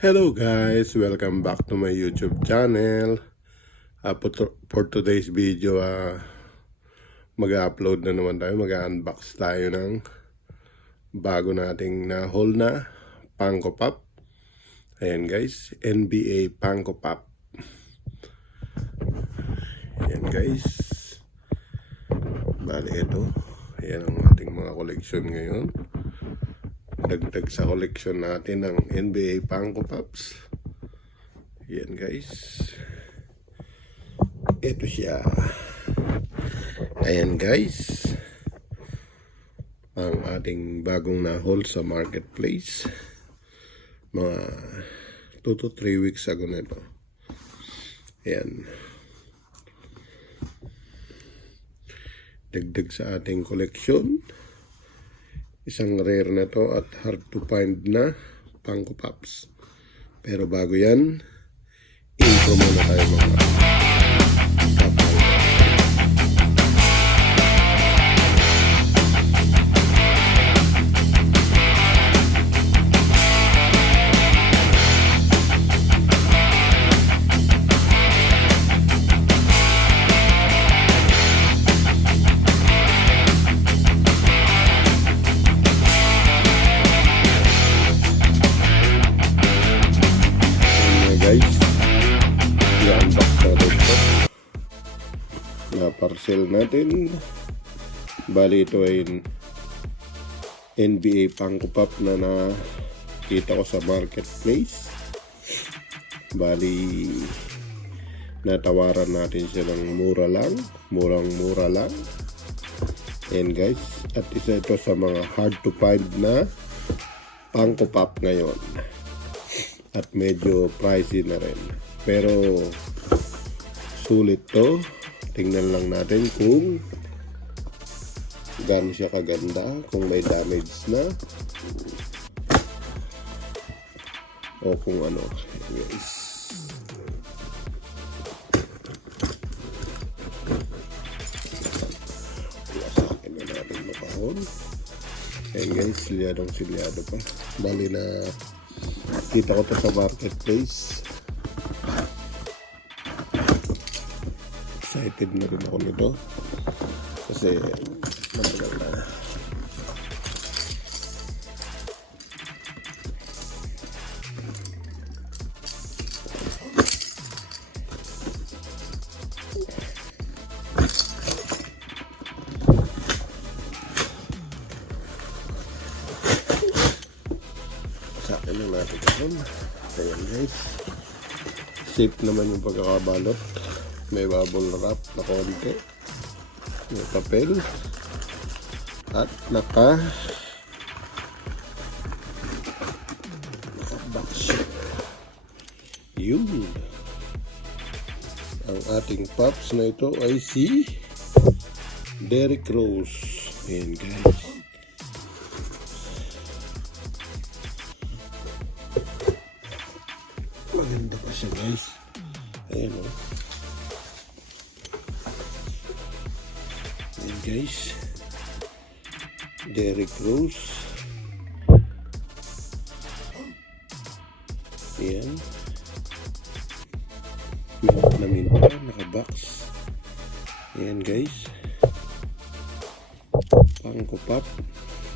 Hello guys, welcome back to my YouTube channel. For today's video, mag-upload na naman tayo, mag-unbox tayo ng bago nating na-haul na FUNKO Pop. Ayan guys, NBA FUNKO Pop. Ayan guys, bali ito. Ayan ang ating mga koleksyon ngayon. Dagdag sa collection natin ng NBA FUNKO Pops. Yan guys, ito siya. Ayan guys, ang ating bagong na-haul sa marketplace. Mga 2 to 3 weeks ago na ito. Ayan, dagdag sa ating collection. Isang rare na to at hard to find na FUNKO Pops. Pero bago yan, intro muna tayo mga guys, i-unbox natin ito na parcel natin. Bali ito ay NBA FUNKO Pop na nakita ko sa marketplace. Bali natawaran natin siya ng mura lang, murang-mura lang. And guys, at isa ito sa mga hard to find na FUNKO Pop ngayon. At medyo pricey na rin, pero sulit to. Tingnan lang natin kung gaano siya kaganda, kung may damage na o kung ano guys. Sa akin na natin makahon. Ayan guys, silyadong pa. Bali na kita ko to sa marketplace. Excited na rin ako nito kasi matagal na. Sa akin lang natin ito. Ayan guys, safe naman yung pagkakabalot. May bubble wrap na konti, may papel, at naka-box. Yun, ang ating pops na ito ay si DERRICK Rose. Ayan guys, maganda pa siya guys. Ayan o. Ayan guys, DERRICK Rose. Ayan, minta na minta, naka-box. Ayan guys, FUNKO Pop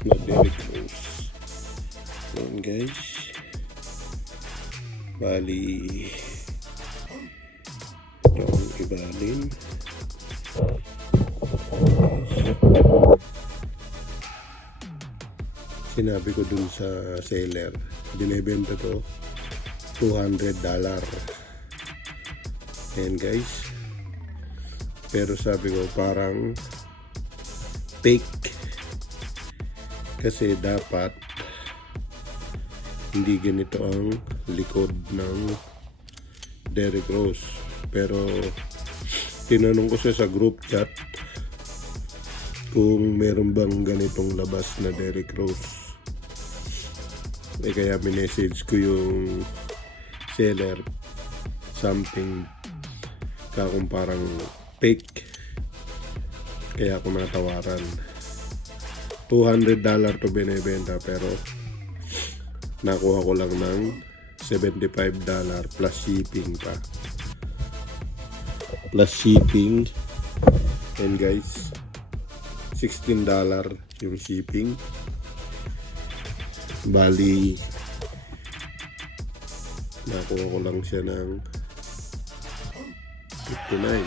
na DERRICK Rose. Ayan guys, bali ito ang ibalim. Sinabi ko dun sa seller, binibenta to $200. Ayan guys, pero sabi ko parang fake, kasi dapat hindi ganito ang likod ng DERRICK Rose. Pero tinanong ko siya sa group chat kung meron bang ganitong labas na DERRICK Rose. Kaya minessage ko yung seller, something ka kung parang fake, kaya ako natawaran. $200 to binibenta, pero nakuha ko lang ng $75 plus shipping pa. Plus shipping. And guys, $16 yung shipping. Bali, nakuha ko lang siya ng 59.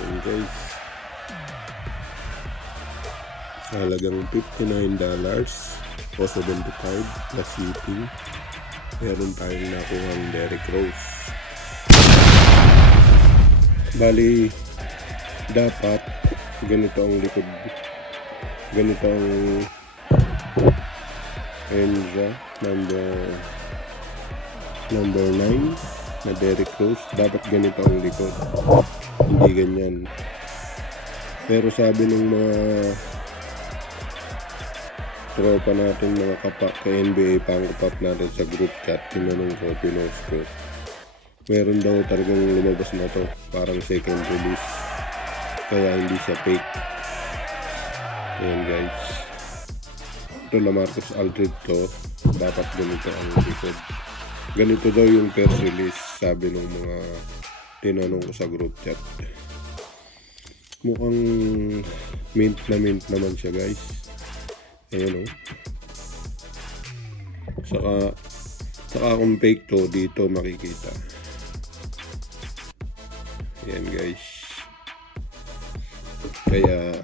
And guys, sa halagang $59 o 75 plus shipping, meron tayong nakuha ng Derrick Rose. Bali, dapat ganito ang likod, ganito ang Enza number 9 na Derrick Rose. Dapat ganito ang likod, hindi ganyan. Pero sabi ng mga tropa natin, mga kapak ka NBA pangkapat natin sa group chat, tinanong ko, pinost ko, meron daw talagang lumabas na to, parang second release, kaya hindi siya fake. Ayan guys, ito Lamarcus Aldridge to, dapat ganito ang likod, ganito daw yung first release, sabi ng mga tinanong ko sa group chat. Mukhang mint naman siya guys. Ayan o. Saka kung fake to, dito makikita. Ayan guys. Kaya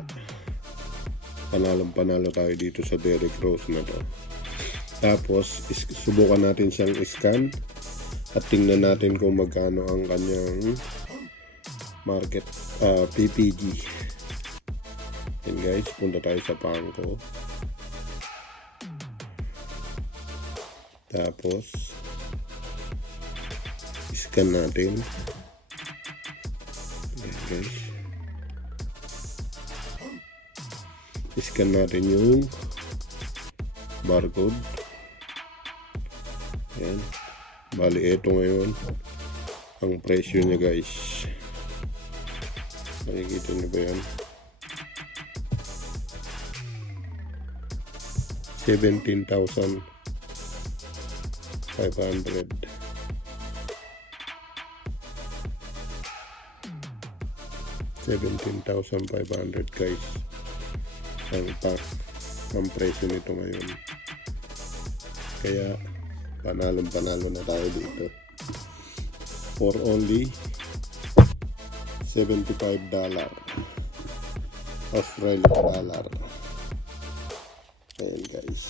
panalo tayo dito sa Derrick Rose na to. Tapos subukan natin siyang scan at tingnan natin kung magkano ang kanyang market PPG. Ayan guys, punta tayo sa FUNKO. Tapos scan natin. Ayan guys, scan natin yung barcode. Ayan, bali ito ngayon ang presyo niya guys, nakikita niyo ba yan? 17,500. 17,500 guys ang presyo nito ngayon. Kaya panalo na tayo dito for only $75 Australian dollar. Ayan guys,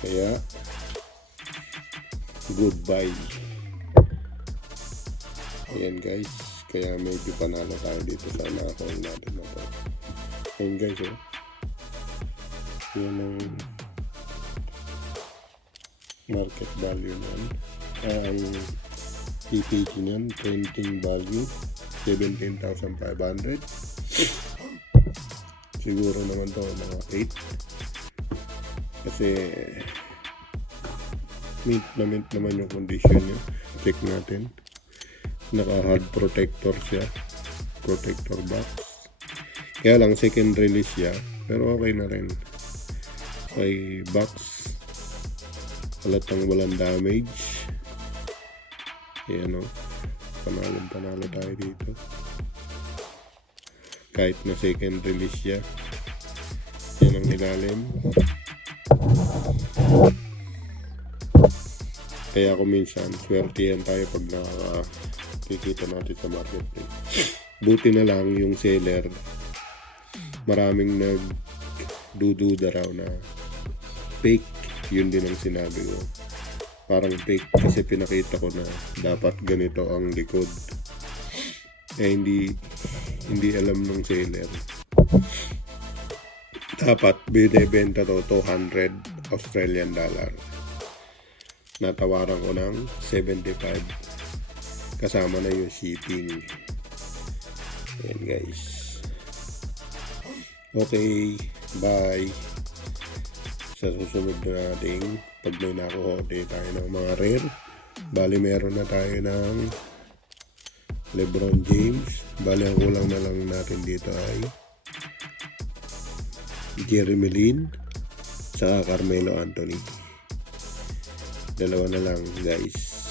kaya goodbye. Ayan guys, kaya medyo panalo tayo dito sa nakakawin natin na to. Ayan guys, oh, yun ang market value niyan, ang PPG niyan, printing value 17,500. Siguro naman to mga 8 kasi mint naman yung condition niya. Check natin, naka hard protector siya, protector box, kaya lang second release siya, pero okay na rin. May box, halatang walang damage. Ayan o, panalo tayo dito kahit na second release siya. Yan ang ilalim. Kaya kung minsan swerte yan tayo pag nakikita natin sa marketplace. Buti na lang yung seller, maraming nagdududa raw na fake. Yun din ang sinabi ko, parang fake kasi pinakita ko na dapat ganito ang likod. Hindi alam ng seller, dapat binibenta to 200 Australian dollar. Natawaran ko ng 75 kasama na yung shipping. Ayan guys, okay, bye. Sa susunod na nating pag may nakuha tayo ng mga rare, bali meron na tayo ng LeBron James. Bali ang kulang na lang natin dito ay Jeremy Lin, saka Carmelo Anthony. Dalawa na lang guys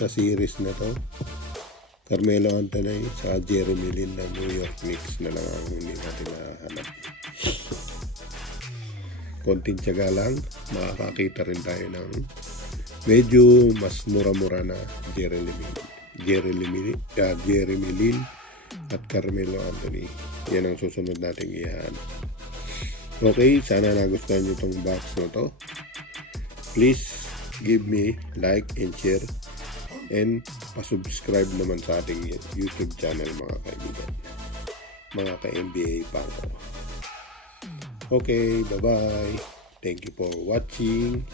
sa series na to. Carmelo Anthony saka Jeremy Lin ng New York Knicks na lang ang hindi natin nahanap. Konting tiyaga lang, makakakita rin tayo ng medyo mas mura-mura na Jeremy Lin at Carmelo Anthony. Yan ang susunod nating ihahanap. Okay, sana nagustuhan nyo itong box na to. Please give me like and share and pa-subscribe naman sa ating YouTube channel mga kaibigan, mga ka-NBA FUNKO. Okay, bye-bye. Thank you for watching.